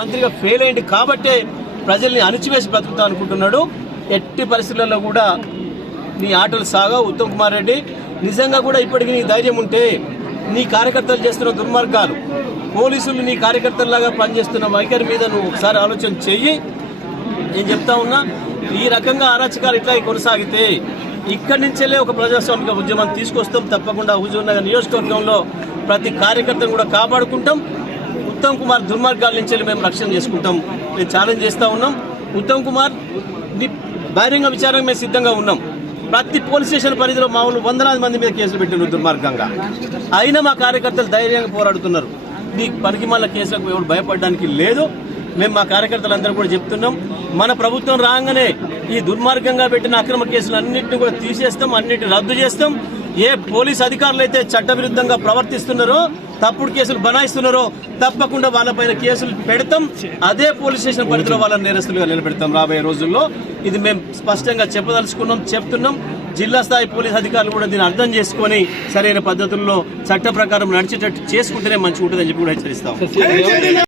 మంత్రిగా ఫెయిల్ అయింది కాబట్టే ప్రజల్ని అణిచివేసి బ్రతుకుతా అనుకుంటున్నాడు. ఎట్టి పరిస్థితుల్లో కూడా నీ ఆటలు సాగవు ఉత్తమ్ కుమార్ రెడ్డి. నిజంగా కూడా ఇప్పటికీ నీ ధైర్యం ఉంటే నీ కార్యకర్తలు చేస్తున్న దుర్మార్గాలు, పోలీసులు నీ కార్యకర్తల్లాగా పనిచేస్తున్న వైఖరి మీద నువ్వు ఒకసారి ఆలోచన చెయ్యి. నేను చెప్తా ఉన్నా, ఈ రకంగా అరాచకాలు ఇట్లా కొనసాగితే ఇక్కడి నుంచెల్లే ఒక ప్రజాస్వామిక ఉద్యమం తీసుకొస్తాం. తప్పకుండా హుజూర్నగర్ నియోజకవర్గంలో ప్రతి కార్యకర్తను కూడా కాపాడుకుంటాం. ఉత్తమ్ కుమార్ దుర్మార్గాల నుంచి మేము రక్షణ చేసుకుంటాం. మేము ఛాలెంజ్ చేస్తూ ఉన్నాం. ఉత్తమ్ కుమార్ బహిరంగ విచారణకు మేము సిద్ధంగా ఉన్నాం. ప్రతి పోలీస్ స్టేషన్ పరిధిలో మా వాళ్ళు వందలాది మంది మీద కేసులు పెట్టినారు దుర్మార్గంగా. అయినా మా కార్యకర్తలు ధైర్యంగా పోరాడుతున్నారు. నీ పనికి మళ్ళీ కేసులకు ఎవరు భయపడడానికి లేదు. మేము మా కార్యకర్తలందరూ కూడా చెప్తున్నాం, మన ప్రభుత్వం రాగానే ఈ దుర్మార్గంగా పెట్టిన అక్రమ కేసులు అన్నింటినీ కూడా తీసేస్తాం, అన్నింటినీ రద్దు చేస్తాం. ఏ పోలీస్ అధికారులు అయితే చట్టవిరుద్ధంగా ప్రవర్తిస్తున్నారో, తప్పుడు కేసులు బనాయిస్తున్నారో తప్పకుండా వాళ్ళపైన కేసులు పెడతాం. అదే పోలీస్ స్టేషన్ పరిధిలో వాళ్ళని నేరస్తులుగా నిలబెడతాం రాబోయే రోజుల్లో. ఇది మేము స్పష్టంగా చెప్తున్నాం. జిల్లా స్థాయి పోలీస్ అధికారులు కూడా దీన్ని అర్థం చేసుకొని సరైన పద్ధతుల్లో చట్ట ప్రకారం నడిచేటట్టు చేసుకుంటేనే మంచిగా ఉంటుందని చెప్పి కూడా హెచ్చరిస్తాం.